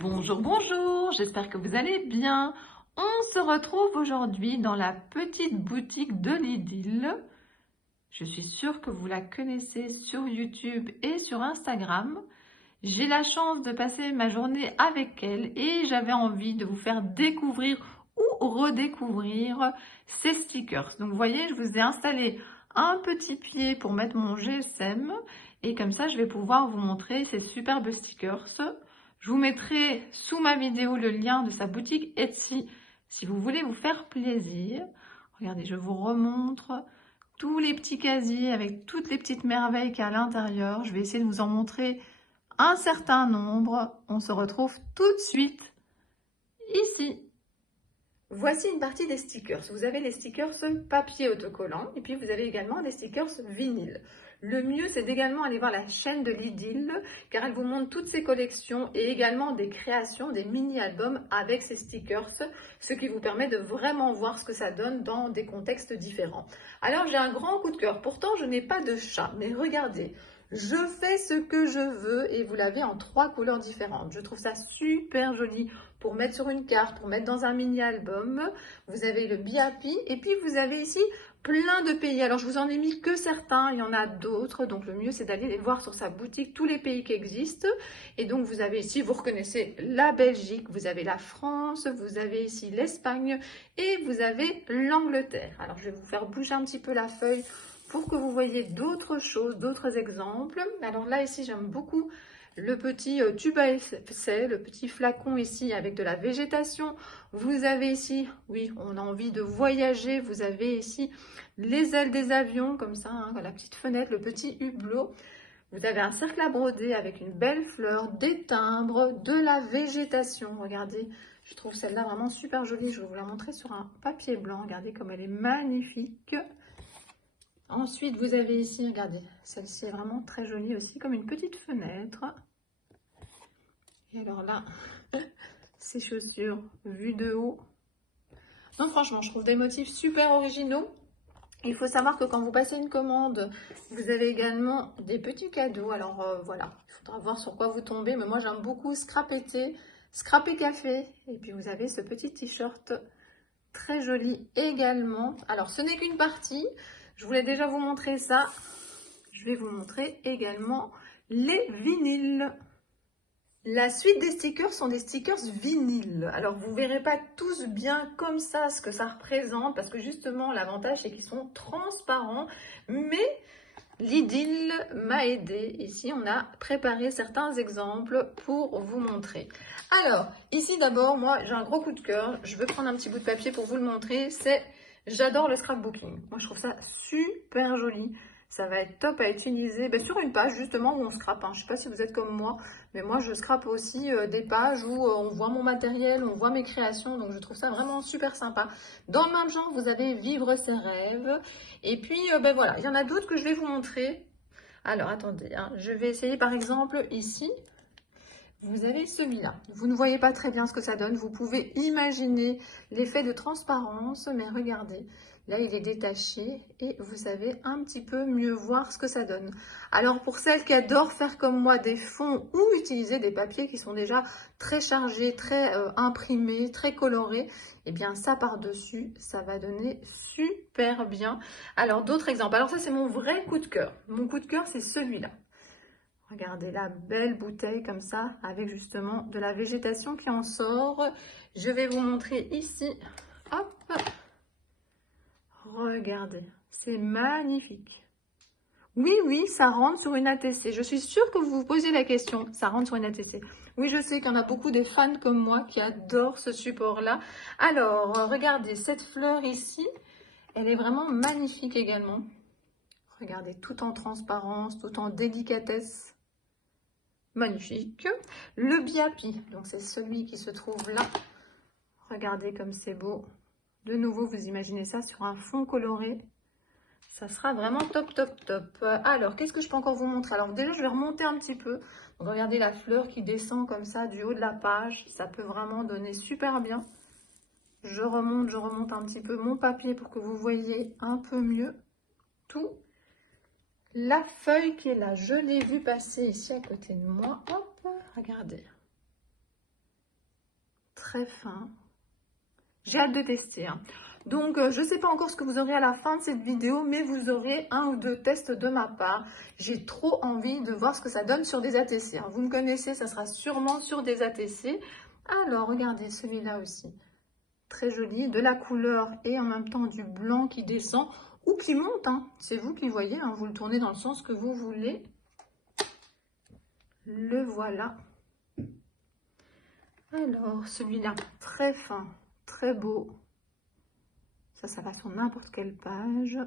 Bonjour, bonjour, j'espère que vous allez bien. On se retrouve aujourd'hui dans la petite boutique de Lidl. Je suis sûre que vous la connaissez sur YouTube et sur Instagram. J'ai la chance de passer ma journée avec elle et j'avais envie de vous faire découvrir ou redécouvrir ces stickers. Donc vous voyez, je vous ai installé un petit pied pour mettre mon GSM et comme ça je vais pouvoir vous montrer ces superbes stickers. Je vous mettrai sous ma vidéo le lien de sa boutique Etsy si vous voulez vous faire plaisir. Regardez, je vous remontre tous les petits casiers avec toutes les petites merveilles qu'il y a à l'intérieur. Je vais essayer de vous en montrer un certain nombre. On se retrouve tout de suite ici. Voici une partie des stickers. Vous avez les stickers papier autocollant et puis vous avez également des stickers vinyle. Le mieux, c'est d'également aller voir la chaîne de Lidl car elle vous montre toutes ses collections et également des créations, des mini-albums avec ces stickers, ce qui vous permet de vraiment voir ce que ça donne dans des contextes différents. Alors, j'ai un grand coup de cœur. Pourtant, je n'ai pas de chat, mais regardez. Je fais ce que je veux et vous l'avez en 3 couleurs différentes. Je trouve ça super joli pour mettre sur une carte, pour mettre dans un mini-album. Vous avez le Biapi et puis vous avez ici plein de pays. Alors je vous en ai mis que certains, il y en a d'autres. Donc le mieux c'est d'aller les voir sur sa boutique, tous les pays qui existent. Et donc vous avez ici, vous reconnaissez la Belgique, vous avez la France, vous avez ici l'Espagne et vous avez l'Angleterre. Alors je vais vous faire bouger un petit peu la feuille pour que vous voyez d'autres choses, d'autres exemples. Alors là, ici, j'aime beaucoup le petit tube à essai, le petit flacon ici avec de la végétation. Vous avez ici, oui, on a envie de voyager. Vous avez ici les ailes des avions, comme ça, hein, la petite fenêtre, le petit hublot. Vous avez un cercle à broder avec une belle fleur, des timbres, de la végétation. Regardez, je trouve celle-là vraiment super jolie. Je vais vous la montrer sur un papier blanc. Regardez comme elle est magnifique. Ensuite, vous avez ici, regardez, celle-ci est vraiment très jolie aussi, comme une petite fenêtre. Et alors là, ces chaussures vues de haut. Non, franchement, je trouve des motifs super originaux. Il faut savoir que quand vous passez une commande, vous avez également des petits cadeaux. Alors voilà, il faudra voir sur quoi vous tombez. Mais moi, j'aime beaucoup Scrapété, Scrapé Café. Et puis, vous avez ce petit t-shirt très joli également. Alors, ce n'est qu'une partie. Je voulais déjà vous montrer ça. Je vais vous montrer également les vinyles. La suite des stickers sont des stickers vinyles. Alors, vous ne verrez pas tous bien comme ça ce que ça représente parce que justement, l'avantage, c'est qu'ils sont transparents. Mais Lidl m'a aidé. Ici, on a préparé certains exemples pour vous montrer. Alors, ici d'abord, moi, j'ai un gros coup de cœur. Je veux prendre un petit bout de papier pour vous le montrer. J'adore le scrapbooking. Moi, je trouve ça super joli. Ça va être top à utiliser sur une page justement où on scrape. Je ne sais pas si vous êtes comme moi, mais moi je scrape aussi des pages où on voit mon matériel, on voit mes créations. Donc je trouve ça vraiment super sympa. Dans le même genre, vous avez Vivre ses rêves. Et puis voilà, il y en a d'autres que je vais vous montrer. Alors attendez, je vais essayer par exemple ici. Vous avez celui-là. Vous ne voyez pas très bien ce que ça donne. Vous pouvez imaginer l'effet de transparence, mais regardez. Là, il est détaché et vous savez un petit peu mieux voir ce que ça donne. Alors, pour celles qui adorent faire comme moi des fonds ou utiliser des papiers qui sont déjà très chargés, très imprimés, très colorés, eh bien, ça par-dessus, ça va donner super bien. Alors, d'autres exemples. Alors, ça, c'est mon vrai coup de cœur. Mon coup de cœur, c'est celui-là. Regardez la belle bouteille comme ça, avec justement de la végétation qui en sort. Je vais vous montrer ici. Hop! Regardez, c'est magnifique. Oui, oui, ça rentre sur une ATC. Je suis sûre que vous vous posez la question, ça rentre sur une ATC. Oui, je sais qu'il y en a beaucoup des fans comme moi qui adorent ce support-là. Alors, regardez, cette fleur ici, elle est vraiment magnifique également. Regardez, tout en transparence, tout en délicatesse. Magnifique. Le Biapi, donc c'est celui qui se trouve là. Regardez comme c'est beau. De nouveau, vous imaginez ça sur un fond coloré. Ça sera vraiment top, top, top. Alors, qu'est-ce que je peux encore vous montrer? Alors déjà, je vais remonter un petit peu. Donc, regardez la fleur qui descend comme ça du haut de la page. Ça peut vraiment donner super bien. Je remonte un petit peu mon papier pour que vous voyez un peu mieux. surtout la feuille qui est là. Je l'ai vue passer ici à côté de moi. Hop, regardez. Très fin. J'ai hâte de tester, hein. Donc, je ne sais pas encore ce que vous aurez à la fin de cette vidéo, mais vous aurez 1 ou 2 tests de ma part. J'ai trop envie de voir ce que ça donne sur des ATC, hein. Vous me connaissez, ça sera sûrement sur des ATC. Alors, regardez celui-là aussi. Très joli, de la couleur et en même temps du blanc qui descend ou qui monte, hein. C'est vous qui voyez, hein. Vous le tournez dans le sens que vous voulez. Le voilà. Alors, celui-là, très fin, très beau. Ça va sur n'importe quelle page.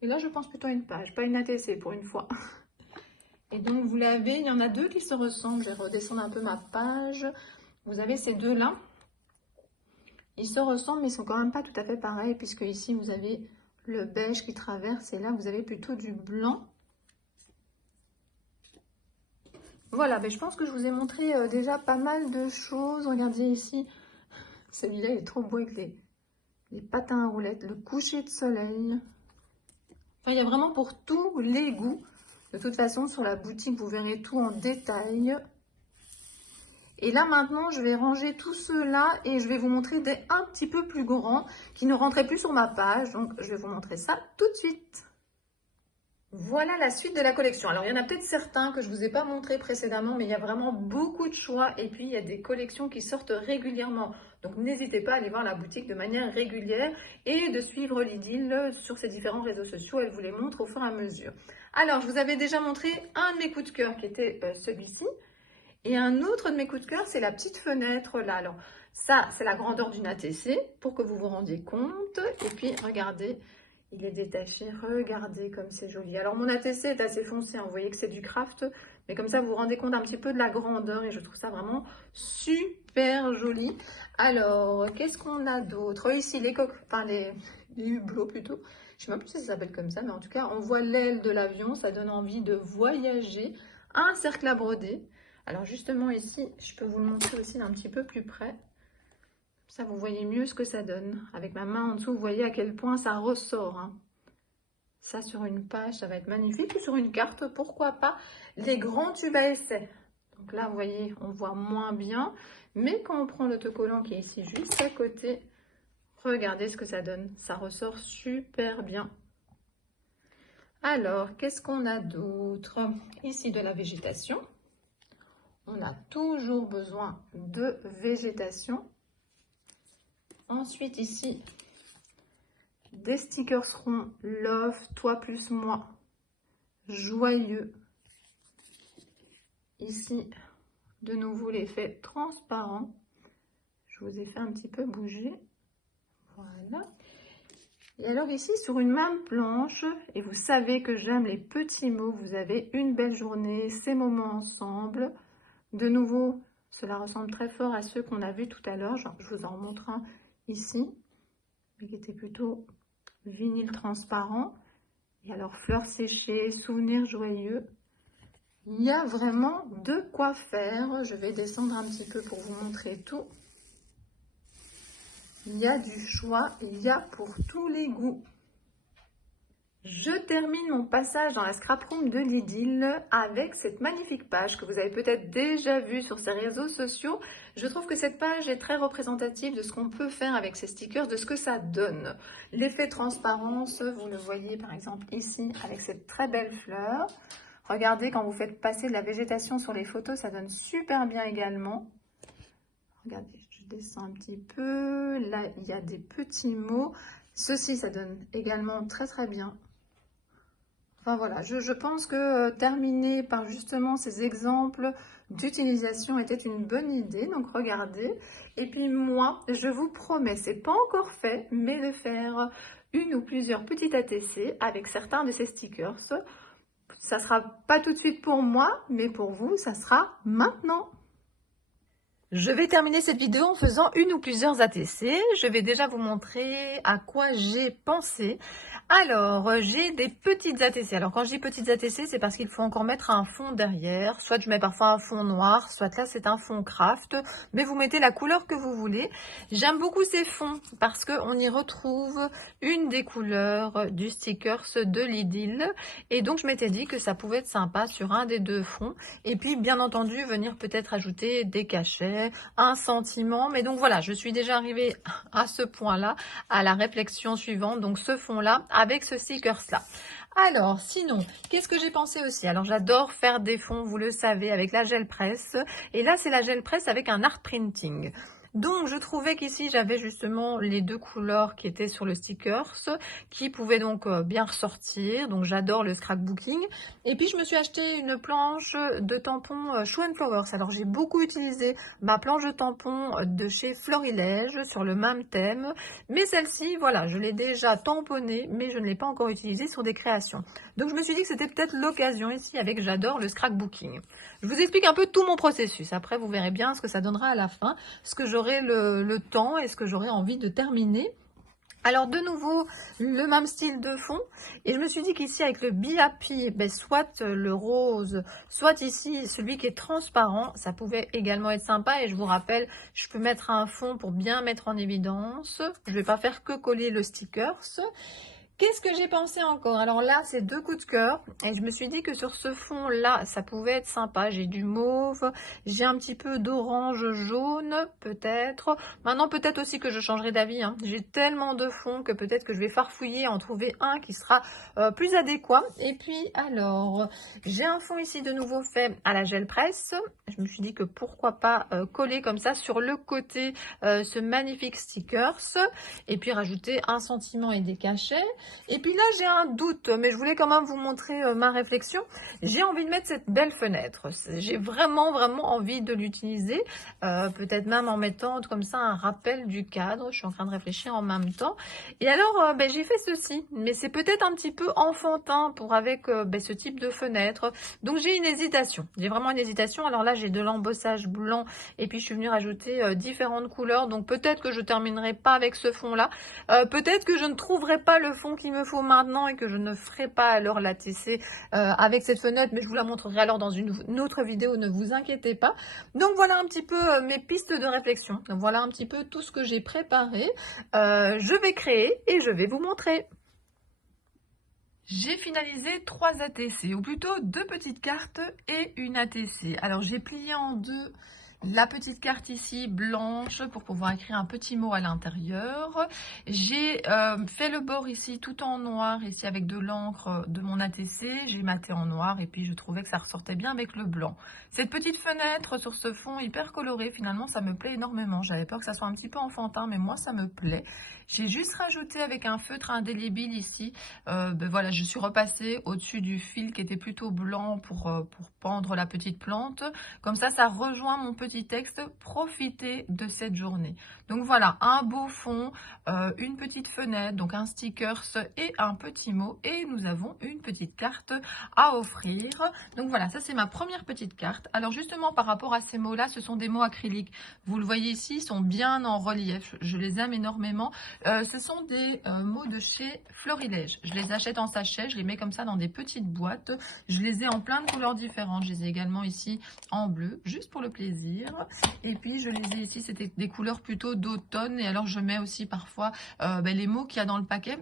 Et là, je pense plutôt à une page, pas une ATC pour une fois. Et donc, vous l'avez, il y en a 2 qui se ressemblent. Je vais redescendre un peu ma page. Vous avez ces 2-là. Ils se ressemblent, mais ils sont quand même pas tout à fait pareils, puisque ici, vous avez le beige qui traverse, et là, vous avez plutôt du blanc. Voilà, ben, je pense que je vous ai montré déjà pas mal de choses. Regardez ici, celui-là, il est trop beau avec les patins à roulettes, le coucher de soleil. Enfin, il y a vraiment pour tous les goûts. De toute façon, sur la boutique, vous verrez tout en détail. Et là, maintenant, je vais ranger tout cela et je vais vous montrer des un petit peu plus grands qui ne rentraient plus sur ma page. Donc, je vais vous montrer ça tout de suite. Voilà la suite de la collection. Alors, il y en a peut-être certains que je ne vous ai pas montré précédemment, mais il y a vraiment beaucoup de choix. Et puis, il y a des collections qui sortent régulièrement. Donc, n'hésitez pas à aller voir la boutique de manière régulière et de suivre Lydil sur ses différents réseaux sociaux. Elle vous les montre au fur et à mesure. Alors, je vous avais déjà montré un de mes coups de cœur qui était celui-ci. Et un autre de mes coups de cœur, c'est la petite fenêtre là. Alors, ça, c'est la grandeur d'une ATC pour que vous vous rendiez compte. Et puis, regardez. Il est détaché, regardez comme c'est joli. Alors mon ATC est assez foncé, hein. Vous voyez que c'est du craft, mais comme ça vous vous rendez compte un petit peu de la grandeur et je trouve ça vraiment super joli. Alors, qu'est-ce qu'on a d'autre? Ici, les coques, enfin les hublots plutôt. Je ne sais même plus si ça s'appelle comme ça, mais en tout cas, on voit l'aile de l'avion, ça donne envie de voyager. Un cercle à broder. Alors justement ici, je peux vous le montrer aussi d'un petit peu plus près. Ça, vous voyez mieux ce que ça donne. Avec ma main en dessous, vous voyez à quel point ça ressort, hein. Ça, sur une page, ça va être magnifique. Ou sur une carte, pourquoi pas. Les grands tubes à essai. Donc là, vous voyez, on voit moins bien. Mais quand on prend l'autocollant qui est ici juste à côté, regardez ce que ça donne. Ça ressort super bien. Alors, qu'est-ce qu'on a d'autre? Ici, de la végétation. On a toujours besoin de végétation. Ensuite, ici, des stickers ronds, love, toi plus moi, joyeux. Ici, de nouveau, l'effet transparent. Je vous ai fait un petit peu bouger. Voilà. Et alors ici, sur une même planche, et vous savez que j'aime les petits mots, vous avez une belle journée, ces moments ensemble. De nouveau, cela ressemble très fort à ceux qu'on a vus tout à l'heure. Je vous en montre un ici, mais qui était plutôt vinyle transparent. Et alors, fleurs séchées, souvenirs joyeux. Il y a vraiment de quoi faire. Je vais descendre un petit peu pour vous montrer tout. Il y a du choix, il y a pour tous les goûts. Je termine mon passage dans la scrap room de Lydil avec cette magnifique page que vous avez peut-être déjà vue sur ses réseaux sociaux. Je trouve que cette page est très représentative de ce qu'on peut faire avec ces stickers, de ce que ça donne. L'effet transparence, vous le voyez par exemple ici avec cette très belle fleur. Regardez, quand vous faites passer de la végétation sur les photos, ça donne super bien également. Regardez, je descends un petit peu. Là, il y a des petits mots. Ceci, ça donne également très très bien. Enfin voilà, je pense que terminer par justement ces exemples d'utilisation était une bonne idée. Donc regardez. Et puis moi, je vous promets, c'est pas encore fait, mais de faire une ou plusieurs petites ATC avec certains de ces stickers. Ça sera pas tout de suite pour moi, mais pour vous, ça sera maintenant. Je vais terminer cette vidéo en faisant une ou plusieurs ATC. Je vais déjà vous montrer à quoi j'ai pensé. Alors, j'ai des petites ATC. Alors, quand je dis petites ATC, c'est parce qu'il faut encore mettre un fond derrière. Soit je mets parfois un fond noir, soit là, c'est un fond craft. Mais vous mettez la couleur que vous voulez. J'aime beaucoup ces fonds parce qu'on y retrouve une des couleurs du stickers de Lidl. Et donc, je m'étais dit que ça pouvait être sympa sur un des deux fonds. Et puis, bien entendu, venir peut-être ajouter des cachets, un sentiment. Mais donc voilà, je suis déjà arrivée à ce point-là, à la réflexion suivante. Donc ce fond-là, avec ce stickers-là. Alors, sinon, qu'est-ce que j'ai pensé aussi? Alors, j'adore faire des fonds, vous le savez, avec la gel presse. Et là, c'est la gel presse avec un art printing. Donc, je trouvais qu'ici, j'avais justement les deux couleurs qui étaient sur le stickers, qui pouvaient donc bien ressortir. Donc, j'adore le scrapbooking. Et puis, je me suis acheté une planche de tampons Show and Flowers. Alors, j'ai beaucoup utilisé ma planche de tampons de chez Florilège sur le même thème. Mais celle-ci, voilà, je l'ai déjà tamponnée, mais je ne l'ai pas encore utilisée sur des créations. Donc, je me suis dit que c'était peut-être l'occasion ici avec j'adore le scrapbooking. Je vous explique un peu tout mon processus. Après, vous verrez bien ce que ça donnera à la fin, ce que j'aurai le temps et ce que j'aurai envie de terminer. Alors de nouveau, le même style de fond. Et je me suis dit qu'ici avec le Be Happy, soit le rose, soit ici celui qui est transparent, ça pouvait également être sympa. Et je vous rappelle, je peux mettre un fond pour bien mettre en évidence. Je ne vais pas faire que coller le stickers. Qu'est-ce que j'ai pensé encore? Alors là, c'est deux coups de cœur. Et je me suis dit que sur ce fond-là, ça pouvait être sympa. J'ai du mauve, j'ai un petit peu d'orange jaune, peut-être. Maintenant, peut-être aussi que je changerai d'avis. J'ai tellement de fonds que peut-être que je vais farfouiller et en trouver un qui sera plus adéquat. Et puis, alors, j'ai un fond ici de nouveau fait à la gel presse. Je me suis dit que pourquoi pas coller comme ça sur le côté ce magnifique stickers. Et puis, rajouter un sentiment et des cachets. Et puis là, j'ai un doute, mais je voulais quand même vous montrer ma réflexion. J'ai envie de mettre cette belle fenêtre. J'ai vraiment envie de l'utiliser. Peut-être même en mettant comme ça un rappel du cadre. Je suis en train de réfléchir en même temps. Et alors, j'ai fait ceci. Mais c'est peut-être un petit peu enfantin pour avec ce type de fenêtre. Donc, j'ai une hésitation. J'ai vraiment une hésitation. Alors là, j'ai de l'embossage blanc. Et puis, je suis venue rajouter différentes couleurs. Donc, peut-être que je terminerai pas avec ce fond-là. Peut-être que je ne trouverai pas le fond qu'il me faut maintenant et que je ne ferai pas alors la TC avec cette fenêtre, mais je vous la montrerai alors dans une autre vidéo, ne vous inquiétez pas. Donc voilà un petit peu mes pistes de réflexion. Donc voilà un petit peu tout ce que j'ai préparé. Je vais créer et je vais vous montrer. J'ai finalisé 3 ATC, ou plutôt 2 petites cartes et une ATC. Alors j'ai plié en deux la petite carte ici blanche pour pouvoir écrire un petit mot à l'intérieur. J'ai fait le bord ici tout en noir, ici avec de l'encre de mon ATC. J'ai maté en noir et puis je trouvais que ça ressortait bien avec le blanc. Cette petite fenêtre sur ce fond hyper coloré, finalement ça me plaît énormément. J'avais peur que ça soit un petit peu enfantin, mais moi ça me plaît. J'ai juste rajouté avec un feutre indélébile ici. Voilà, je suis repassée au-dessus du fil qui était plutôt blanc pour pendre la petite plante. Comme ça rejoint mon petit texte, profitez de cette journée. Donc voilà, un beau fond, une petite fenêtre, donc un stickers et un petit mot. Et nous avons une petite carte à offrir. Donc voilà, ça c'est ma première petite carte. Alors justement par rapport à ces mots-là, ce sont des mots acryliques. Vous le voyez ici, ils sont bien en relief. Je les aime énormément. Ce sont des mots de chez Florilège. Je les achète en sachet, je les mets comme ça dans des petites boîtes. Je les ai en plein de couleurs différentes. Je les ai également ici en bleu, juste pour le plaisir. Et puis je les ai ici, c'était des couleurs plutôt d'automne. Et alors je mets aussi parfois les mots qu'il y a dans le paquet.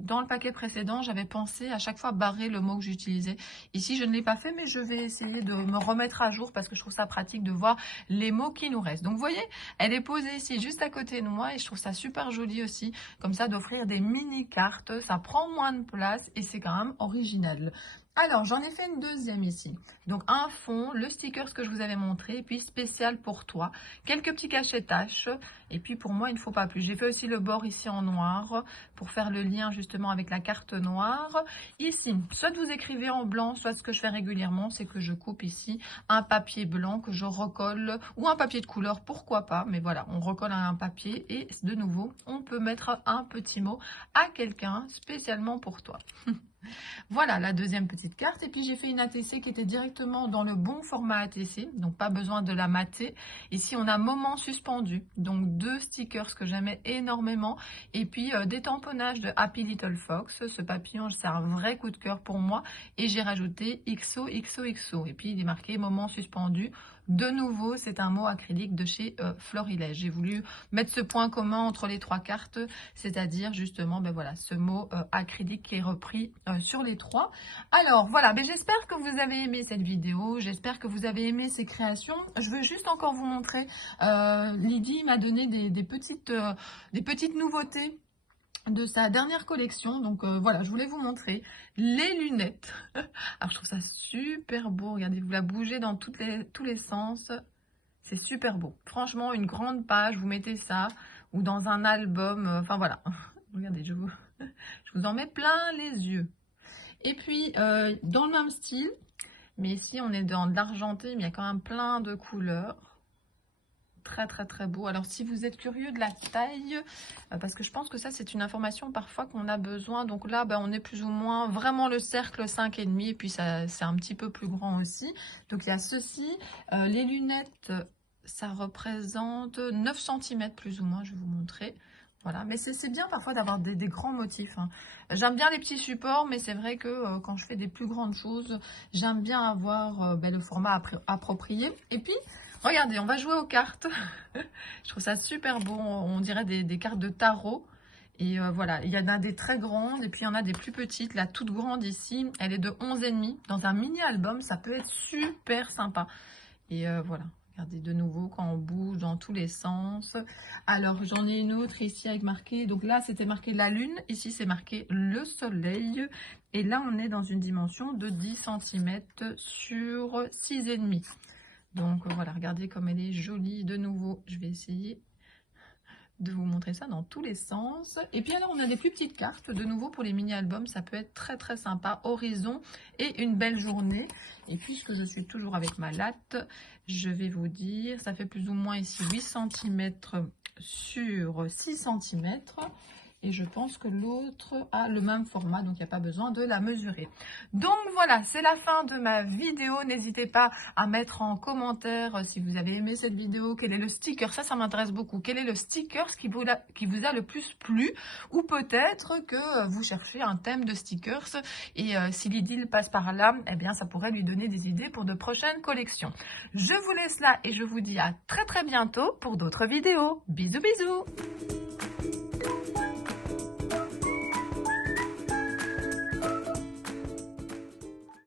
Dans le paquet précédent, j'avais pensé à chaque fois barrer le mot que j'utilisais. Ici, je ne l'ai pas fait, mais je vais essayer de me remettre à jour parce que je trouve ça pratique de voir les mots qui nous restent. Donc, vous voyez, elle est posée ici juste à côté de moi et je trouve ça super joli aussi, comme ça, d'offrir des mini-cartes. Ça prend moins de place et c'est quand même original. Alors, j'en ai fait une deuxième ici. Donc, un fond, le sticker que je vous avais montré, et puis spécial pour toi. Quelques petits cachetages. Et puis, pour moi, il ne faut pas plus. J'ai fait aussi le bord ici en noir pour faire le lien justement avec la carte noire. Ici, soit vous écrivez en blanc, soit ce que je fais régulièrement, c'est que je coupe ici un papier blanc que je recolle, ou un papier de couleur, pourquoi pas. Mais voilà, on recolle à un papier et de nouveau, on peut mettre un petit mot à quelqu'un spécialement pour toi. Voilà la deuxième petite carte. Et puis j'ai fait une ATC qui était directement dans le bon format ATC, donc pas besoin de la mater. Ici on a moment suspendu, donc 2 stickers que j'aimais énormément. Et puis des tamponnages de Happy Little Fox. Ce papillon, c'est un vrai coup de cœur pour moi. Et j'ai rajouté XOXOXO. Et puis il est marqué moment suspendu. De nouveau, c'est un mot acrylique de chez Florilège. J'ai voulu mettre ce point commun entre les 3 cartes, c'est-à-dire justement ben voilà, ce mot acrylique qui est repris sur les 3. Alors voilà, ben j'espère que vous avez aimé cette vidéo, j'espère que vous avez aimé ces créations. Je veux juste encore vous montrer, Lydie m'a donné des petites nouveautés de sa dernière collection. Donc voilà, je voulais vous montrer les lunettes. Alors je trouve ça super beau, regardez, vous la bougez dans tous les sens. C'est super beau. Franchement, une grande page, vous mettez ça, ou dans un album, enfin voilà. Regardez, je vous en mets plein les yeux. Et puis, dans le même style, mais ici on est dans de l'argenté, mais il y a quand même plein de couleurs. Très très très beau. Alors si vous êtes curieux de la taille, parce que je pense que ça c'est une information parfois qu'on a besoin. Donc là ben, on est plus ou moins vraiment le cercle 5,5 et puis ça c'est un petit peu plus grand aussi. Donc il y a ceci, les lunettes ça représente 9 cm plus ou moins, je vais vous montrer. Voilà, mais c'est bien parfois d'avoir des grands motifs. Hein. J'aime bien les petits supports, mais c'est vrai que quand je fais des plus grandes choses, j'aime bien avoir ben, le format approprié. Et puis, regardez, on va jouer aux cartes. Je trouve ça super beau. On dirait des cartes de tarot. Et voilà, il y en a des très grandes et puis il y en a des plus petites. La toute grande ici, elle est de 11,5. Dans un mini-album, ça peut être super sympa. Et voilà, regardez de nouveau quand on bouge dans tous les sens. Alors, j'en ai une autre ici avec marqué. Donc là, c'était marqué la lune. Ici, c'est marqué le soleil. Et là, on est dans une dimension de 10 cm sur 6,5. Donc voilà, regardez comme elle est jolie de nouveau. Je vais essayer de vous montrer ça dans tous les sens. Et puis alors on a des plus petites cartes de nouveau pour les mini-albums, ça peut être très très sympa. Horizon et une belle journée. Et puisque je suis toujours avec ma latte, je vais vous dire, ça fait plus ou moins ici 8 cm sur 6 cm. Et je pense que l'autre a le même format, donc il n'y a pas besoin de la mesurer. Donc voilà, c'est la fin de ma vidéo. N'hésitez pas à mettre en commentaire si vous avez aimé cette vidéo, quel est le sticker, ça m'intéresse beaucoup. Quel est le sticker qui vous a le plus plu? Ou peut-être que vous cherchez un thème de stickers et si l'idylle passe par là, eh bien ça pourrait lui donner des idées pour de prochaines collections. Je vous laisse là et je vous dis à très très bientôt pour d'autres vidéos. Bisous bisous!